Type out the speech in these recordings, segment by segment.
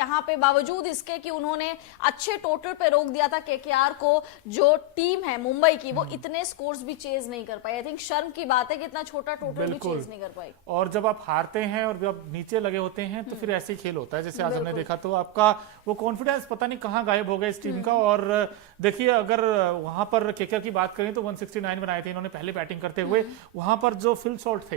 यहाँ पे बावजूद इसके कि उन्होंने अच्छे टोटल पे रोक दिया था केकेआर को, जो टीम है मुंबई की वो इतने स्कोर्स भी चेज नहीं कर पाई। आई थिंक शर्म की बात है कि इतना छोटा टोटल भी चेज नहीं कर पाई। और जब आप हारते हैं और जब नीचे लगे होते हैं तो फिर ऐसे ही खेल होता है। जैसे आज हमने देखा तो आपका वो कॉन्फिडेंस पता नहीं कहाँ गायब हो गया इस टीम का। और देखिए अगर वहां पर केकेआर की बात करें तो 169 बनाए थे इन्होंने पहले बैटिंग करते हुए। वहां पर जो फिल शॉट थे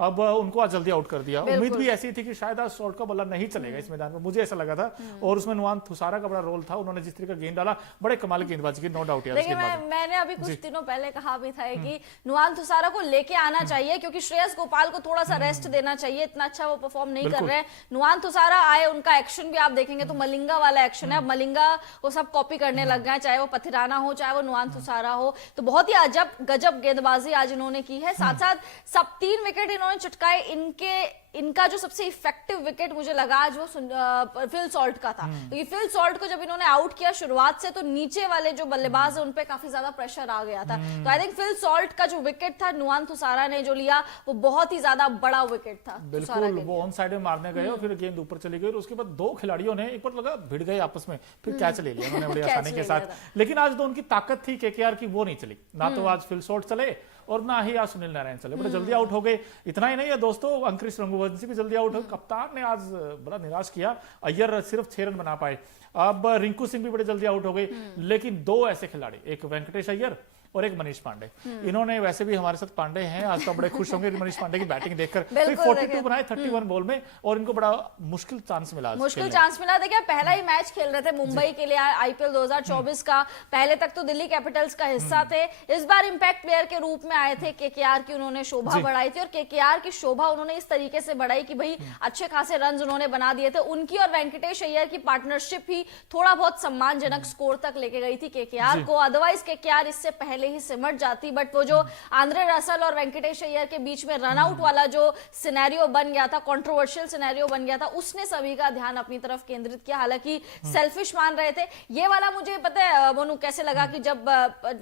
अब उनको आज जल्दी आउट कर दिया। उम्मीद भी ऐसी थी कि शायद आज शॉट का बल्ला नहीं चलेगा इस मैदान में, मुझे ऐसा लगा था। और उसमें नुआन थुसारा का बड़ा रोल था, उन्होंने जिस तरह का गेंद डाला बड़े कमाल गेंदबाजी की, नो डाउट। देखिए मैंने अभी कुछ दिनों पहले कहा भी था कि नुआन थुसारा को लेके आना चाहिए क्योंकि श्रेयस गोपाल को थोड़ा सा रेस्ट देना चाहिए, इतना अच्छा वो परफॉर्म नहीं कर रहे हैं। नुआन थुसारा आए, उनका एक्शन भी आप देखेंगे तो मलिंगा वाला एक्शन है। अब मलिंगा को सब कॉपी करने लग गए, चाहे वो पथिराना हो चाहे वो नुआन थुसारा हो। तो बहुत ही अजब गजब गेंदबाजी आज इन्होंने की है। साथ साथ सब 3 विकेट इन्होंने चटकाए। इनका जो सबसे इफेक्टिव विकेट मुझे लगा आज वो फिल सॉल्ट का था, क्योंकि फिल सॉल्ट को जब इन्होंने आउट किया शुरुआत से तो नीचे वाले जो बल्लेबाज है उन पे काफी ज्यादा प्रेशर आ गया था। तो आई थिंक फिल सॉल्ट का जो विकेट था नुआन थुसारा ने जो लिया वो बहुत ही ज्यादा बड़ा विकेट था। बिल्कुल, वो ऑन साइड में मारने गए और फिर गेंद ऊपर चली गई और उसके बाद 2 खिलाड़ियों ने एक बार लगा भिड़ गए आपस में, फिर कैच ले लिया उन्होंने बड़ी आसानी के साथ। लेकिन आज जो उनकी ताकत थी केकेआर की वो नहीं चली, ना तो आज फिल सॉल्ट चले और ना ही आज सुनील नारायण चले, बड़े जल्दी आउट हो गए। इतना ही नहीं है दोस्तों, अंकुरिश रघुवंशी भी जल्दी आउट हो। कप्तान ने आज बड़ा निराश किया, अय्यर सिर्फ 6 रन बना पाए। अब रिंकू सिंह भी बड़े जल्दी आउट हो गए। लेकिन 2 ऐसे खिलाड़ी, एक वेंकटेश अय्यर और एक मनीष पांडे, इन्होंने वैसे भी हमारे साथ पांडे हैं आज तो बड़े खुश होंगे मनीष पांडे की बैटिंग देखकर। 42 बनाए 31 बॉल में और इनको बड़ा मुश्किल चांस मिला। देखिए पहला ही मैच खेल रहे थे मुंबई के लिए आईपीएल 2024 का। पहले तक तो दिल्ली कैपिटल्स का हिस्सा थे, इस बार इंपैक्ट प्लेयर के रूप में आए थे। केकेआर की उन्होंने शोभा बढ़ाई थी और केकेआर की शोभा उन्होंने इस तरीके से बढ़ाई कि भाई अच्छे खासे रन उन्होंने बना दिए थे। उनकी और वेंकटेश अय्यर की पार्टनरशिप ही थोड़ा बहुत सम्मानजनक स्कोर तक लेके गई थी केकेआर को। अदरवाइज केकेआर इससे पहले ही सिमट जाती, बट वो जो आंद्रे रसल और वेंकटेश अय्यर के बीच में रनआउट वाला जो सिनेरियो बन गया था, कंट्रोवर्शियल सिनेरियो बन गया था, उसने सभी का ध्यान अपनी तरफ केंद्रित किया। हालांकि सेल्फिश मान रहे थे। ये वाला मुझे पता है मोनू कैसे लगा कि जब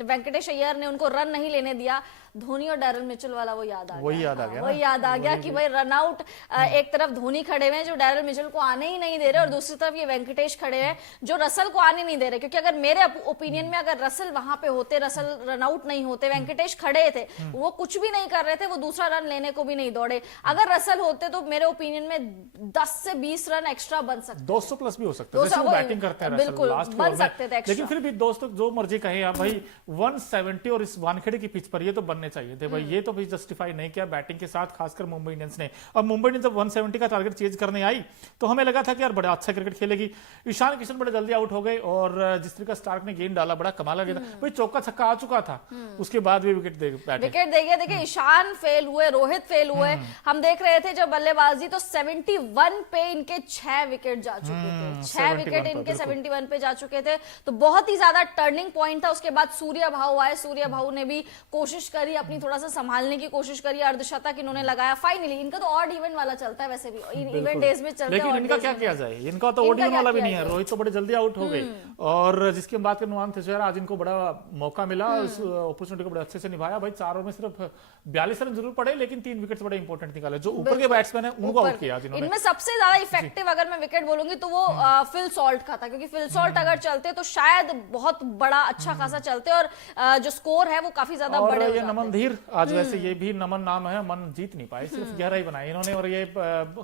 वेंकटेश अय्यर ने उनको रन नहीं लेने दिया, धोनी और डैरल मिचेल वाला वो याद आ गया कि भाई रनआउट एक तरफ धोनी खड़े हुए हैं जो डैरल मिचेल को आने ही नहीं दे रहे और दूसरी तरफ ये वेंकटेश खड़े हैं जो रसल को आने नहीं दे रहे। क्योंकि अगर मेरे ओपिनियन में अगर रसल वहां पे होते, रसल रनआउट नहीं होते, वेंकटेश खड़े थे, वो कुछ भी नहीं कर रहे थे, वो दूसरा रन लेने को भी नहीं दौड़े। अगर रसल होते तो मेरे ओपिनियन में 10 से 20 रन एक्स्ट्रा बन सकते, 200 प्लस भी हो सकते थे। बैटिंग करते हैं बिल्कुल बन सकते थे। लेकिन फिर भी दोस्तों जो मर्जी कहे आप भाई 170 और इस वानखेड़े की पिच पर ये तो बनने चाहिए थे भाई, ये तो भी जस्टिफाई नहीं किया बैटिंग के साथ, खासकर मुंबई इंडियंस ने। अब मुंबई इंडियंस जब 170 का टारगेट चेज करने आई तो हमें लगा था कि यार बड़ा अच्छा क्रिकेट खेलेगी। ईशान किशन बड़े जल्दी आउट हो गए और जिस तरह का स्टार्क ने गेंद डाला बड़ा कमाल गया था भाई, चौका छक्का आ चुका था, उसके बाद भी विकेट दे गए। देखिए ईशान फेल हुए, रोहित फेल हुए। हम देख रहे थे जब बल्लेबाजी तो 71 पे इनके 6 विकेट जा चुके थे, 6 विकेट इनके 71 पे जा चुके थे। तो बहुत ही ज्यादा टर्निंग पॉइंट था। उसके बाद सूर्य भाऊ आए, सूर्य भाऊ ने भी कोशिश करी, अपनी थोड़ा सा संभालने की कोशिश करी, अर्धशतक इन्होंने लगाया। फाइनली इनका तो ऑड इवन वाला चलता है वैसे भी, इवेंट डेज में चलता है। लेकिन इनका क्या किया जाए, इनका तो ऑड इवन वाला भी नहीं है। रोहित तो बड़े जल्दी आउट हो गए और जिसकी हम बात करें नुआन थुसारा, आज इनको बड़ा मौका मिला, उस अपॉर्चुनिटी को बड़े अच्छे से निभाया भाई। 4 ओवर में सिर्फ 42 रन जरूर पड़े लेकिन 3 विकेट बड़े इंपॉर्टेंट निकाले। जो ऊपर के बैट्समैन है उनको आउट किया जिन्होंने। इनमें सबसे ज्यादा इफेक्टिव अगर मैं विकेट बोलूंगी तो वो फिल सॉल्ट का था, क्योंकि फिल सॉल्ट अगर चलते तो शायद बहुत बड़ा अच्छा खासा चलते और जो स्कोर है वो काफी ज्यादा बड़े हो जाते। नमन धीर आज वैसे ये भी नमन नाम है, मन जीत नहीं पाए, सिर्फ गहराई बनाई इन्होंने। और ये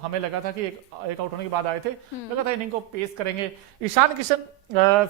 हमें लगा था कि एक आउट होने के बाद आए थे, लगा था इनिंग को पेस करेंगे। ईशान किशन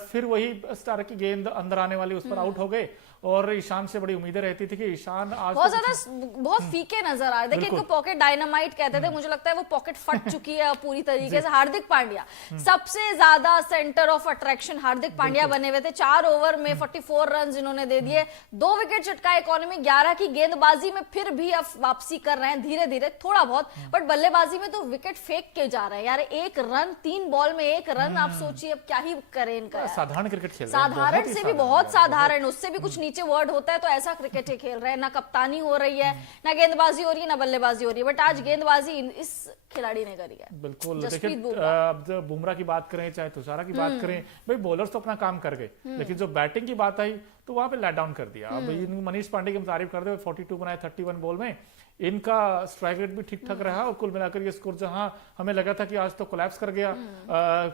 फिर वही स्टार की गेंद अंदर आने वाली उस पर आउट हो गए और ईशान से बड़ी उम्मीदें रहती थी कि ईशान आज बहुत फीके नजर आ रहे। देखिए इनको पॉकेट डायनामाइट कहते थे, मुझे लगता है वो पॉकेट फट चुकी है पूरी तरीके से। हार्दिक पांड्या सबसे ज्यादा centre of attraction Hardik Pandya बने हुए थे। 4 ओवर में 44 रन इन्होंने दे दिए, 2 विकेट चटकाए। इकोनॉमी 11 की गेंदबाजी में फिर भी अब वापसी कर रहे हैं धीरे धीरे थोड़ा बहुत, बट बल्लेबाजी में तो विकेट फेंक के जा रहे हैं यार। 1 रन 3 बॉल में 1 रन, आप सोचिए अब क्या ही करें इनका। साधारण क्रिकेट खेल रहे हैं, साधारण से भी बहुत साधारण, उससे भी कुछ नीचे वर्ड होता है तो ऐसा क्रिकेट ही खेल रहे हैं। ना कप्तानी हो रही है, ना गेंदबाजी हो रही है, ना बल्लेबाजी हो रही है, बट आज गेंदबाजी इस खिलाड़ी ने करी है। बिल्कुल देखिए, अब जब बुमराह की बात करें चाहे तुषारा की बात करें, भाई बॉलर्स तो अपना काम कर गए, लेकिन जो बैटिंग की बात आई तो वहां पे लेट डाउन कर दिया। अब मनीष पांडे की हम तारीफ कर दे, 42 बनाए 31 बॉल में, इनका स्ट्राइक रेट भी ठीक ठाक रहा और कुल मिलाकर ये स्कोर जहां हमें लगा था कि आज तो कोलैप्स कर गया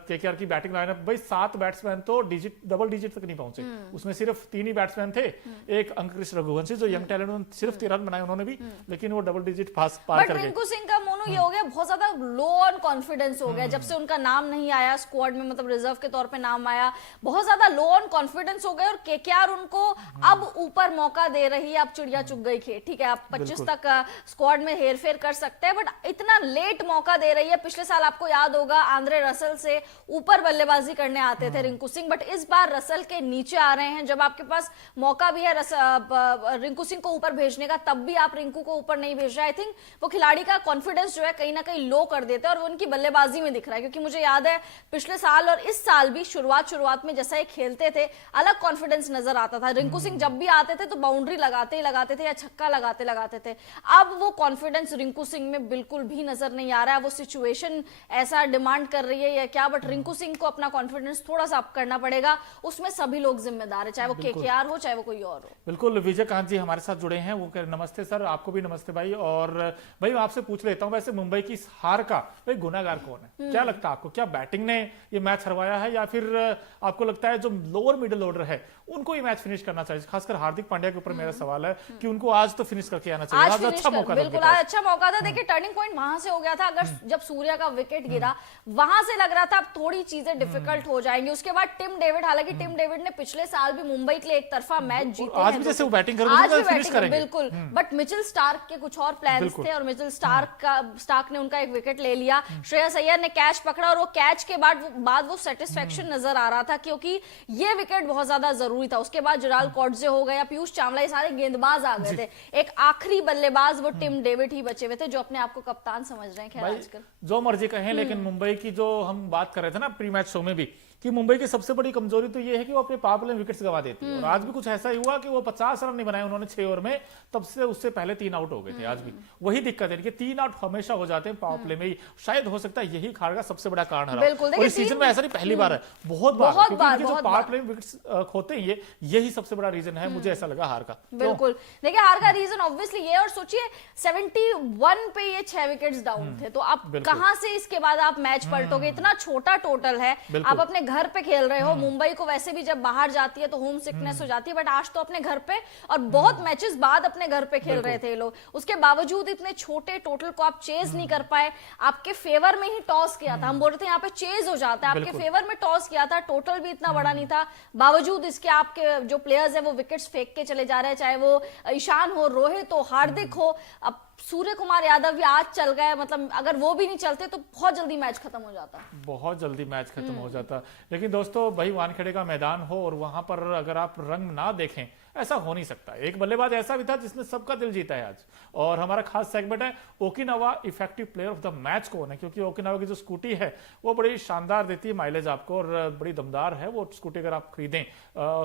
केकेआर की बैटिंग लाइनअप, भाई 7 बैट्समैन तो डबल डिजिट तक नहीं पहुंचे, उसमें सिर्फ 3 ही बैट्समैन थे, एक अंकुश रघुवंशी जो यंग टैलेंट, उन्होंने सिर्फ 13 रन बनाए उन्होंने भी, लेकिन वो डबल डिजिट पार कर गए। रिंकू सिंह का मोनू ये हो गया बहुत ज्यादा लो ऑन कॉन्फिडेंस हो गया जब से उनका नाम नहीं आया स्क्वाड में, मतलब रिजर्व के तौर पे नाम आया, बहुत ज्यादा लो ऑन कॉन्फिडेंस हो गए और केकेआर उनको अब ऊपर मौका दे रही है। अब चिड़िया चुग गई खेत, ठीक है, आप 25 तक स्क्वाड में हेरफेर कर सकते हैं, बट इतना लेट मौका दे रही है। पिछले साल आपको याद होगा आंद्रे रसल से ऊपर बल्लेबाजी करने आते थे रिंकू सिंह, बट इस बार रसल के नीचे आ रहे हैं। जब आपके पास मौका भी है रिंकू सिंह को ऊपर भेजने का, तब भी आप रिंकू को ऊपर नहीं भेज रहे। आई थिंक वो खिलाड़ी का कॉन्फिडेंस जो है कहीं ना कहीं लो कर देते हैं और वो उनकी बल्लेबाजी में दिख रहा है, क्योंकि मुझे याद है पिछले साल और इस साल भी शुरुआत में जैसा ये खेलते थे अलग कॉन्फिडेंस नजर आता था। रिंकू सिंह जब भी आते थे तो बाउंड्री लगाते थे या छक्का लगाते थे। अब वो कॉन्फिडेंस रिंकू सिंह में बिल्कुल भी नजर नहीं आ रहा है। वो सिचुएशन ऐसा डिमांड कर रही है या क्या, बट रिंकू सिंह को अपना कॉन्फिडेंस थोड़ा सा अप करना पड़ेगा, उसमें सभी लोग जिम्मेदार है, चाहे वो केकेआर हो चाहे वो कोई और हो। बिल्कुल, विजय कांत जी हमारे साथ जुड़े हैं, वो नमस्ते सर, आपको भी नमस्ते भाई। और भाई मैं आपसे पूछ लेता हूं, वैसे मुंबई की हार का भाई गुनाहगार कौन है? क्या लगता है आपको, क्या बैटिंग ने ये मैच हरवाया है या फिर आपको लगता है जो लोअर मिडिल ऑर्डर है उनको ये मैच फिनिश करना चाहिए? खासकर हार्दिक पांड्या के ऊपर मेरा सवाल है कि उनको आज तो फिनिश करके आना चाहिए। आज अच्छा मौका था, बिल्कुल आज अच्छा मौका था। देखिए टर्निंग पॉइंट वहां से हो गया था, अगर जब सूर्या का विकेट गिरा वहां से लग रहा था अब थोड़ी चीजें डिफिकल्ट हो जाएंगी। उसके बाद टिम डेविड, हालांकि टिम डेविड ने पिछले साल भी मुंबई के लिए एक तरफा मैच जीते आज भी जैसे वो बैटिंग करेंगे बिल्कुल, बट मिचेल स्टार्क के कुछ और प्लान्स थे और मिचेल स्टार्क ने उनका एक विकेट ले लिया। श्रेयस अय्यर ने कैच पकड़ा और वो कैच के बाद वो सेटिस्फेक्शन नजर आ रहा था, क्योंकि ये विकेट बहुत ज्यादा जरूरी था। उसके बाद जराल कॉड्जे हो गया, पीयूष चावला, ये सारे गेंदबाज आ गए थे। एक आखिरी बल्लेबाज वो टिम डेविड ही बचे हुए थे, जो अपने आप को कप्तान समझ रहे हैं। खैर आजकल जो मर्जी कहें, लेकिन मुंबई की जो हम बात कर रहे थे ना प्री मैच शो में भी, कि मुंबई की सबसे बड़ी कमजोरी तो ये है कि वो अपने पावर प्ले में विकेट्स गवा देती है। और आज भी कुछ ऐसा ही हुआ कि वो 50 रन नहीं बनाए उन्होंने 6 ओवर में, तब से उससे पहले 3 आउट हो गए थे। आज भी वही दिक्कत है कि 3 आउट हमेशा हो जाते हैं पावर प्ले में ही। शायद हो सकता है यही हार का सबसे बड़ा कारण है। और इस सीजन में ऐसा नहीं, पहली बार है, बहुत बार जो पावर प्ले में विकेट्स खोते हैं यही सबसे बड़ा रीजन है, मुझे ऐसा लगा हार का। बिल्कुल, देखिए हार का रीजन ऑब्वियसली ये, और सोचिए 71 पे ये 6 विकेट्स डाउन थे, तो अब कहां से इसके बाद आप मैच पलटोगे? इतना छोटा टोटल है, आप अपने घर पे खेल रहे हो। मुंबई को वैसे भी जब बाहर जाती है तो होम सिकनेस हो जाती है, बट आज तो अपने घर पे और बहुत मैचेस बाद अपने घर पे खेल रहे थे ये लोग, उसके बावजूद इतने छोटे टोटल को आप चेज नहीं कर पाए। आपके फेवर में ही टॉस किया था, हम बोल रहे थे यहाँ पे चेज हो जाता है, आपके फेवर में टॉस किया था, टोटल भी इतना बड़ा नहीं था, बावजूद इसके आपके जो प्लेयर्स है वो विकेट्स फेंक के चले जा रहे हैं, चाहे वो ईशान हो, रोहित हो, हार्दिक हो, अब सूर्य कुमार यादव भी आज चल गए, मतलब अगर वो भी नहीं चलते तो बहुत जल्दी मैच खत्म हो जाता, बहुत जल्दी मैच खत्म हो जाता। लेकिन दोस्तों भाई वानखेड़े का मैदान हो और वहां पर अगर आप रंग ना देखें, ऐसा हो नहीं सकता। एक बल्लेबाज ऐसा भी था जिसने सबका दिल जीता है आज, और हमारा खास सेगमेंट है Okinawa effective player of the match कौन है, क्योंकि ओकिनावा की जो स्कूटी है वो बड़ी शानदार देती है माइलेज आपको और बड़ी दमदार है वो स्कूटी। अगर आप खरीदें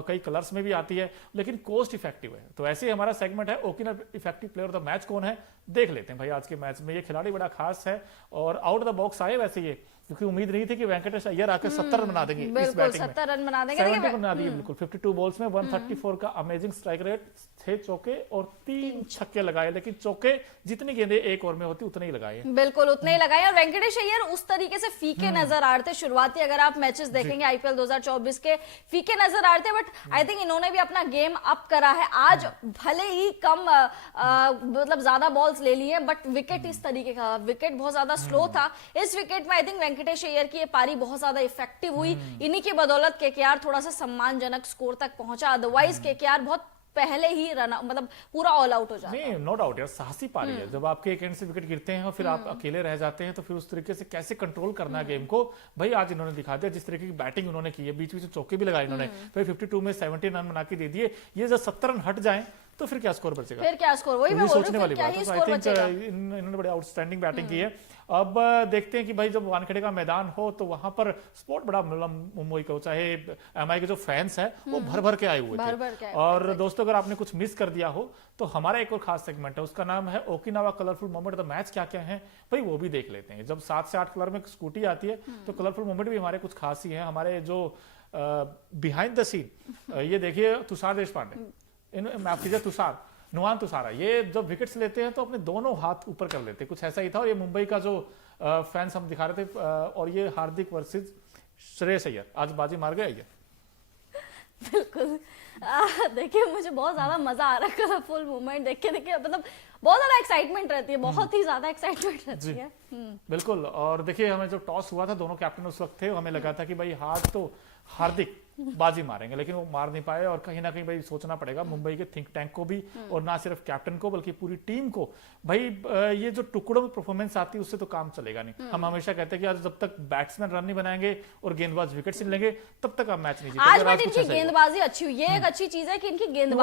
कई कलर्स में भी आती है, लेकिन कॉस्ट इफेक्टिव है। तो ऐसे ही हमारा सेगमेंट है Okinawa effective player of the match कौन है, देख लेते हैं भाई आज के मैच में। ये खिलाड़ी बड़ा खास है और आउट द बॉक्स आए वैसे ये, क्योंकि उम्मीद नहीं थी कि वेंकटेश अय्यर आकर 70 रन बना देंगे इस बैटिंग में। 70 रन बना देंगे, 70 बना दिए बिल्कुल। 52 बॉल्स में 134 का अमेजिंग स्ट्राइक रेट, 6 चौके और 3 छक्के लगाए, लेकिन चौके जितनी गेंदें एक ओवर में होती उतने ही लगाए, बिल्कुल उतने ही लगाए। और वेंकटेश अय्यर उस तरीके से फीके नजर आ रहे थे शुरुआती, अगर आप मैचेस देखेंगे आईपीएल 2024 के, फीके नजर आ रहे थे, बट आई थिंक इन्होंने भी अपना गेम अप करा है। आज भले ही कम मतलब ज्यादा बॉल्स ले लिए, बट विकेट इस तरीके का, विकेट बहुत ज्यादा स्लो था। इस विकेट में आई थिंक वेंकटेश अय्यर की पारी बहुत ज्यादा इफेक्टिव हुई, इन्हीं की बदौलत केकेआर थोड़ा सा सम्मानजनक स्कोर तक पहुंचा, अदरवाइज केकेआर बहुत पहले ही रन मतलब पूरा ऑल आउट हो जाता है। नहीं, नो डाउट यार, साहसी पारी है। जब आपके एक एंड से विकेट गिरते हैं और फिर आप अकेले रह जाते हैं, तो फिर उस तरीके से कैसे कंट्रोल करना है गेम को, भाई आज इन्होंने दिखा दिया। जिस तरीके की बैटिंग उन्होंने की है, बीच बीच में चौके भी लगाए इन्होंने, भाई 52 में 17 रन बना के दे दिए। ये जब 70 रन हट जाए तो फिर क्या स्कोर बचेगा, फिर क्या स्कोर, वही मैं बोल रही हूं, सोचने वाली बात है। तो आई थिंक इन्होंने बड़ी आउटस्टैंडिंग बैटिंग की है। अब देखते हैं कि भाई जब वानखेड़े का मैदान हो तो वहां पर स्पोर्ट बड़ा मतलब मुंबई को, चाहे एमआई के जो फैंस हैं वो भर भर के आए हुए थे। और दोस्तों अगर आपने कुछ मिस कर दिया हो तो हमारा एक और खास सेगमेंट है, उसका नाम है Okinawa colourful moment of the match. क्या क्या है भाई वो भी देख लेते हैं। जब 7 से 8 कलर में स्कूटी आती है तो कलरफुल मोमेंट भी हमारे कुछ खास ही है। हमारे जो बिहाइंड द सीन ये देखिए तुषार देशपांडे, माफ कीजिए तुषार, नुआन तुषारा ये जब विकेट्स लेते हैं तो अपने दोनों हाथ ऊपर कर लेते हैं, कुछ ऐसा ही था। और ये मुंबई का जो फैंस हम दिखा रहे थे, और ये हार्दिक वर्सेस श्रेयस अय्यर, आज बाजी मार गया ये। बिल्कुल। देखिए मुझे बहुत ज्यादा मजा आ रहा है कलरफुल मूवमेंट देख के, मतलब बहुत ज्यादा एक्साइटमेंट रहती है, बहुत ही ज्यादा एक्साइटमेंट रहती है। बिल्कुल। और देखिए हमें जब टॉस हुआ था, दोनों कैप्टन उस वक्त थे, हमें लगा था कि भाई हाथ तो हार्दिक बाजी मारेंगे, लेकिन वो मार नहीं पाए। और कहीं ना कहीं भाई सोचना पड़ेगा मुंबई के थिंक टैंक को भी, और ना सिर्फ कैप्टन को बल्कि पूरी टीम को। भाई ये जो टुकड़ों में परफॉर्मेंस आती है उससे तो काम चलेगा नहीं। हम हमेशा कहते हैं कि आज जब तक बैट्समैन रन नहीं बनाएंगे और गेंदबाज विकेट नहीं लेंगे तब तक आप मैच नहीं जीतेंगे। आज बट इनकी गेंदबाजी अच्छी हुई, ये एक अच्छी चीज है कि इनकी गेंदबाजी